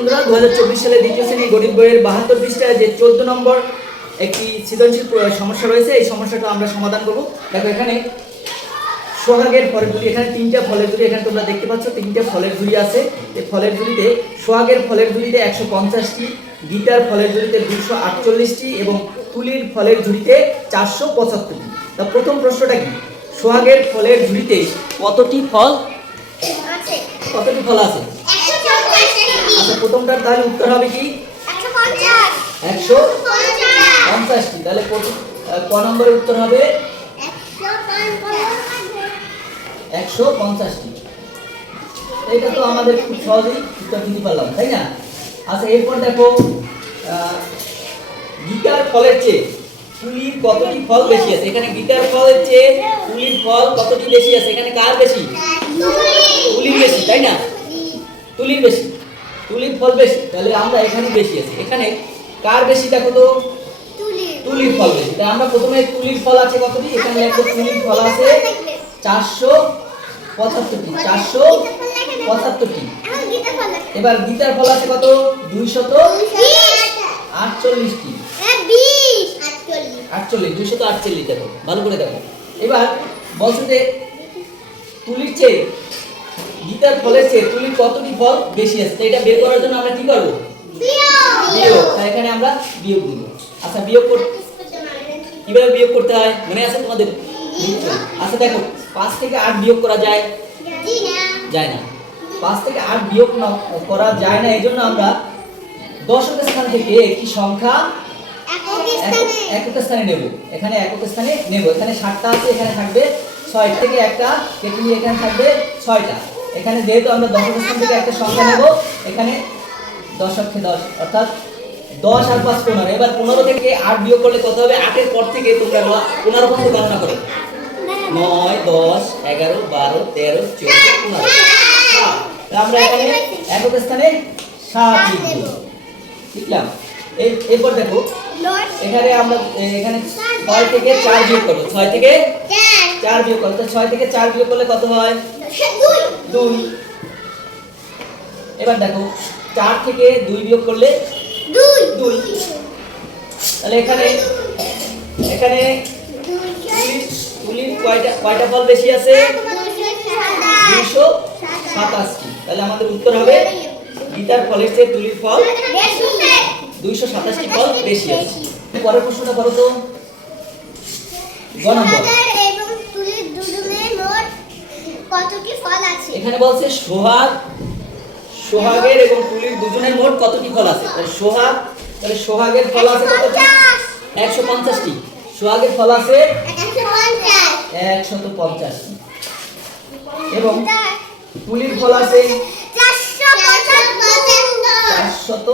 বন্ধুরা দু হাজার চব্বিশ সালে দ্বিতীয় শ্রেণি গণিত বইয়ের বাহাত্তর পৃষ্ঠায় যে চোদ্দ নম্বর একটি সৃজনশীল সমস্যা রয়েছে এই সমস্যাটা আমরা সমাধান করব। দেখো এখানে সোহাগের ফলের ঝুড়ি এখানে তিনটা ফলের ঝুড়ি এখানে তোমরা দেখতে পাচ্ছ তিনটা ফলের ঝুড়ি আছে। এই ফলের ঝুড়িতে সোহাগের ফলের ঝুড়িতে একশো পঞ্চাশটি গীতার ফলের ঝুড়িতে দুশো আটচল্লিশটি এবং তুলির ফলের ঝুড়িতে চারশো পঁচাত্তরটি। তা প্রথম প্রশ্নটা কি? সোহাগের ফলের ঝুড়িতে কতটি ফল কতটি ফল আছে? আচ্ছা প্রথমটার তাহলে উত্তর হবে কি? একশো পঞ্চাশ। একশো পঞ্চাশ। পঞ্চাশটি তাহলে ক নম্বরের উত্তর হবে? একশো পঞ্চাশটি এটা তো আমাদের খুব সহজেই উত্তর দিতে পারলাম তাই না? আচ্ছা এরপর দেখো গীতার ফলের চেয়ে তুলির কতটি ফল বেশি আছে? এখানে গীতার ফলের চেয়ে তুলির ফল কতটি বেশি আছে? এখানে কার বেশি? তুলির বেশি তাই না? তুলির বেশি। তুলির ফল বেশি তাহলে আমরা এখানে বেশি আছে। এখানে কার বেশি দেখো তো? তুলির ফল বেশি। তাই আমরা প্রথমে তুলির ফল আছে কতটি এখানে একটা তুলির ফল আছে চারশো পঁচাত্তরটি চারশো পঁচাত্তরটি এবার গীতার ফল আছে কত? দুইশত আটচল্লিশটি আটচল্লিশ দুইশত আটচল্লিশ দেখো ভালো করে দেখো। এবার বলছো যে তুলির চেয়ে গীতার ফলের চেয়ে তুলির কতটি ফল বেশি আছে? তো এটা বের করার জন্য আমরা কি করব? বিয়োগ। তাই এখানে আমরা বিয়োগ দিব আচ্ছা বিয়োগ কর কীভাবে বিয়োগ করতে হয়? মনে আছে তোমাদের? আচ্ছা দেখো পাঁচ থেকে আট বিয়োগ করা যায়? যায় না। পাঁচ থেকে আট বিয়োগ করা যায় না এই জন্য আমরা দশক স্থান থেকে একটি সংখ্যা একক- স্থানে। নেব। এখানে একক স্থানে নেব। এখানে সাতটা আছে এখানে থাকবে ছয় থেকে একটা কেটে এখানে থাকবে ছয়টা। এখানে যেহেতু আমরা দশক স্থান থেকে একটা সংখ্যা নেব এখানে দশকে দশ অর্থাৎ দশ আর পাঁচ পনেরো। এবার পনেরো থেকে আট বিয়োগ করলে কত হবে? আটের পর থেকে তোমরা পনেরো পর্যন্ত গণনা করো। নয় দশ এগারো বারো তেরো চোদ্দ পনেরো। আমরা এখানে একক স্থানে সাত লিখব। লিখলাম। এই এরপর দেখো এখানে আমরা এখানে ছয় থেকে চার বিয়োগ করব। ছয় থেকে চার। বিয়োগ করব। তো ছয় থেকে চার বিয়োগ করলে কত হয়? দুই। এবার দেখো চার থেকে দুই বিয়োগ করলে দুই। তাহলে এখানে এখানে তুলির কয়টা কয়টা ফল বেশি আছে? দুইশো সাতাশটি। তাহলে আমাদের উত্তর হবে গীতার ফলের চেয়ে তুলির ফল দুইশো সাতাশটি ফল বেশি আছে। পরের প্রশ্নটা করো তো। গ নম্বর। কতটি ফল আছে? এখানে বলছে সোহাগ সোহাগের এবং তুলির দুজনের মোট কতটি ফল আছে? তাহলে সোহাগ তাহলে সোহাগের ফল আছে কতটি একশো পঞ্চাশটি। সোহাগের ফল আছে একশত পঞ্চাশটি এবং তুলির ফল আছে চারশত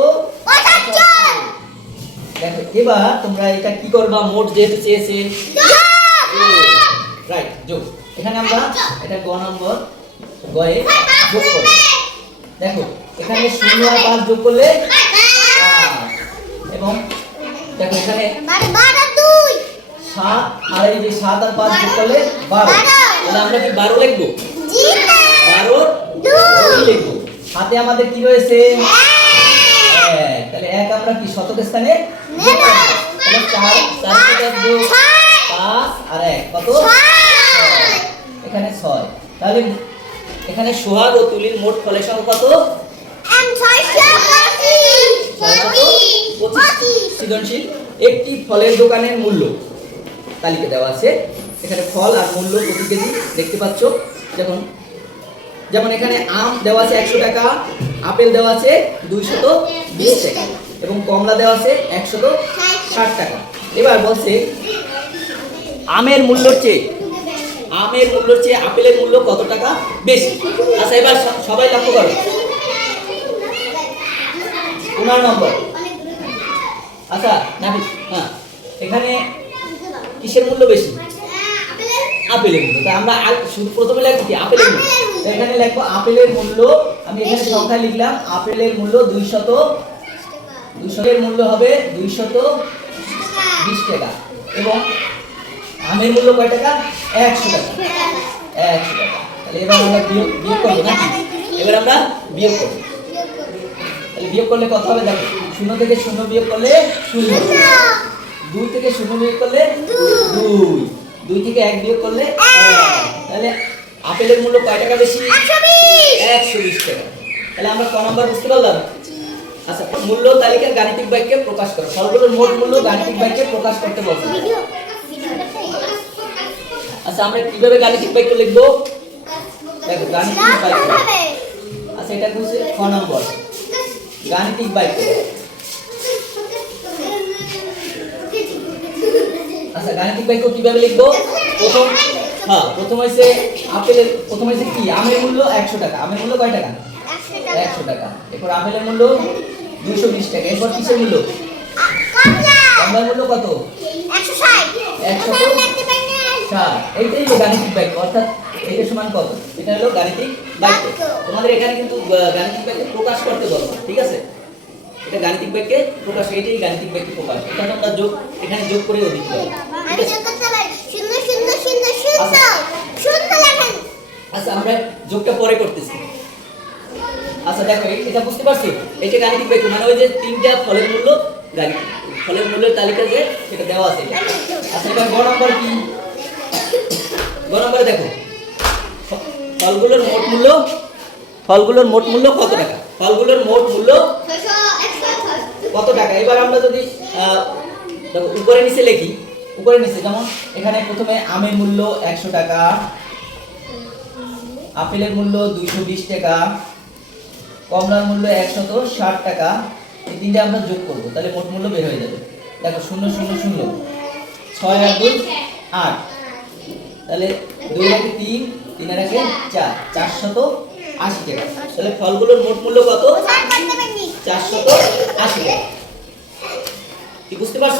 দেখো এবার তোমরা এটা কি করবা? মোট যেহেতু চেয়েছে রাইট যোগ এখানে আমরা এটা গ নম্বর গয়ে যোগ করি। দেখো, এখানে শূন্য আর পাঁচ যোগ করলে। এবং দেখো, এখানে সাত, আর এই যে সাত আর পাঁচ যোগ করলে বারো। তাহলে আমরা কি বারো লিখব? বারো লিখব। হাতে আমাদের কি রয়েছে? তাহলে এক আমরা কি শতক স্থানে। তাহলে চার চার পাঁচ আর এক। কত। এখানে ছয়। তাহলে এখানে সোহাগ ও তুলির মোট ফলের সংখ্যা কত? সৃজনশীল। একটি ফলের দোকানের মূল্য তালিকা দেওয়া আছে। এখানে ফল আর মূল্য প্রতি কেজি দেখতে পাচ্ছ। যেমন যেমন এখানে আম দেওয়া আছে একশো টাকা আপেল দেওয়া আছে দুইশত বিশ টাকা এবং কমলা দেওয়া আছে একশত ষাট টাকা। এবার বলছে আমের মূল্যর চেয়ে আমের মূল্যর চেয়ে আপেলের মূল্য কত টাকা? বেশি। আচ্ছা এবার সবাই লক্ষ্য করো। পনেরো নম্বর। আচ্ছা নাবি হ্যাঁ। এখানে কিসের মূল্য বেশি? আপেলের মূল্য। তা আমরা শুধু প্রথমে লিখব কি? আপেলের মূল্য। এখানে লিখব, আপেলের মূল্য, আমি এখানে সংখ্যা লিখলাম, আপেলের মূল্য দুইশত, দুইশতের মূল্য হবে দুইশত বিশ টাকা। এবং আমের মূল্য কয় টাকা? একশো টাকা। একশো টাকা। তাহলে এবার আমরা বিয়োগ বিয়োগ করব নাকি? এবার আমরা বিয়োগ করব। তাহলে বিয়োগ করলে কত হবে? দেখো শূন্য থেকে শূন্য বিয়োগ করলে শূন্য। দুই থেকে শূন্য বিয়োগ করলে দুই। দুই থেকে এক বিয়োগ করলে তাহলে আপেলের মূল্য কয় টাকা বেশি? একশো বিশ। টাকা। তাহলে আমরা ক নম্বর বুঝতে পারলাম? আচ্ছা মূল্য তালিকার গাণিতিক বাক্যে প্রকাশ করো। ফলগুলোর মোট মূল্য গাণিতিক বাক্যে প্রকাশ করতে বলছে আচ্ছা আমরা কীভাবে গাণিতিক বাক্য লিখব? দেখো গাণিতিক বাক্য আচ্ছা এটা হচ্ছে ক নম্বর। গাণিতিক বাক্য আচ্ছা গাণিতিক বাক্য কীভাবে লিখব? প্রথম হ্যাঁ প্রথম হয়েছে আপেলের প্রথম হয়েছে কি? আমের মূল্য একশো টাকা। আমের মূল্য কয় টাকা? একশো টাকা। এরপর আপেলের মূল্য দুশো বিশ টাকা। এরপর কিসের মূল্য? কমলা কমলার মূল্য কত? একশো ষাট। একশো ষাট এইটাই হলো গাণিতিক বাক্য অর্থাৎ এটা সমান কত? এটা হলো গাণিতিক বাক্য। তোমাদের এখানে কিন্তু গাণিতিক বাক্যে প্রকাশ করতে বলো ঠিক আছে? এটা গাণিতিক বাক্যে প্রকাশ এটাই গাণিতিক বাক্যে প্রকাশ। এটা তোমরা যোগ এখানে যোগ করে অধিক শূন্য লেখেন। আচ্ছা আমরা যোগটা পরে করতেছি। আচ্ছা দেখো এটা বুঝতে পারছ? এটা গাণিতিক বাক্য মানে ওই যে তিনটা ফলের মূল্য গাণিতিক ফলের মূল্যের তালিকা যে সেটা দেওয়া আছে। আচ্ছা এবার গ নম্বর কি? গ নম্বরে দেখো। ফলগুলোর মোট মূল্য, ফলগুলোর মোট মূল্য কত টাকা? ফলগুলোর মোট মূল্য কত টাকা? এবার আমরা যদি দেখো, উপরে নিচে লিখি। উপরে নিচে, যেমন এখানে প্রথমে আমের মূল্য একশো টাকা, আপেলের মূল্য দুইশো বিশ টাকা, কমলার মূল্য একশত ষাট টাকা। এই তিনটে আমরা যোগ করব, তাহলে মোট মূল্য বের হয়ে যাবে। দেখো, শূন্য শূন্য শূন্য। ছয় আর দুই, আট। তাহলে দুই একে তিন তিন আর একে চার চারশত আশি টাকা। তাহলে ফলগুলোর মোট মূল্য কত? চার শত পারিনি চারশত আশি টাকা। কি বুঝতে পারছ?